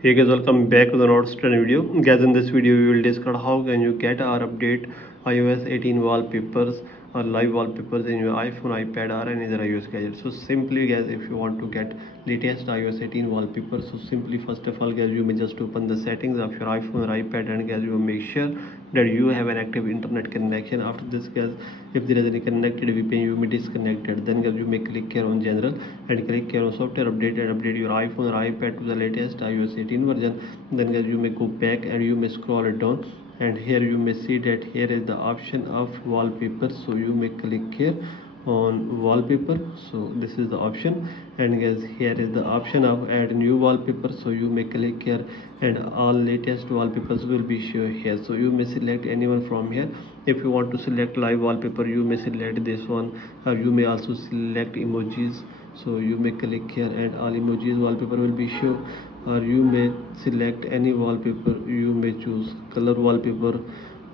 Hey guys, welcome back to the Not Study video. Guys, in this video we will discuss how can you get or update iOS 18 wallpapers or live wallpapers in your iPhone, iPad or any other iOS gadget. So simply guys, if you want to get latest iOS 18 wallpapers, so simply first of all guys, you may just open the settings of your iPhone or iPad, and guys, you make sure that you have an active internet connection. After this guys, if there is any connected VPN, you may disconnect it. Then guys, you may click here on general and click here on software update and update your iPhone or iPad to the latest iOS 18 version. Then guys, you may go back and you may scroll it down, and here you may see that here is the option of wallpaper. So you may click here on wallpaper. So this is the option, and guys, here is the option of add new wallpaper. So you may click here and all latest wallpapers will be shown here. So you may select anyone from here. If you want to select live wallpaper, you may select this one, or you may also select emojis. So you may click here and all emojis wallpaper will be shown, or you may select any wallpaper. You may choose color wallpaper,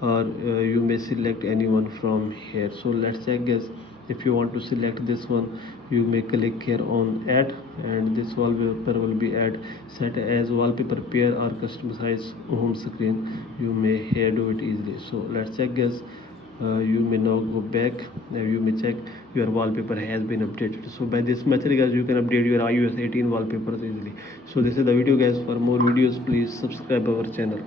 or you may select anyone from here. So let's check guys. If you want to select this one, you may click here on add, and this wallpaper will be add set as wallpaper pair or customize home screen. You may here do it easily. So let's check guys. You may now go back and you may check your wallpaper has been updated. So by this method guys, you can update your iOS 18 wallpapers easily. So this is the video guys. For more videos, please subscribe our channel.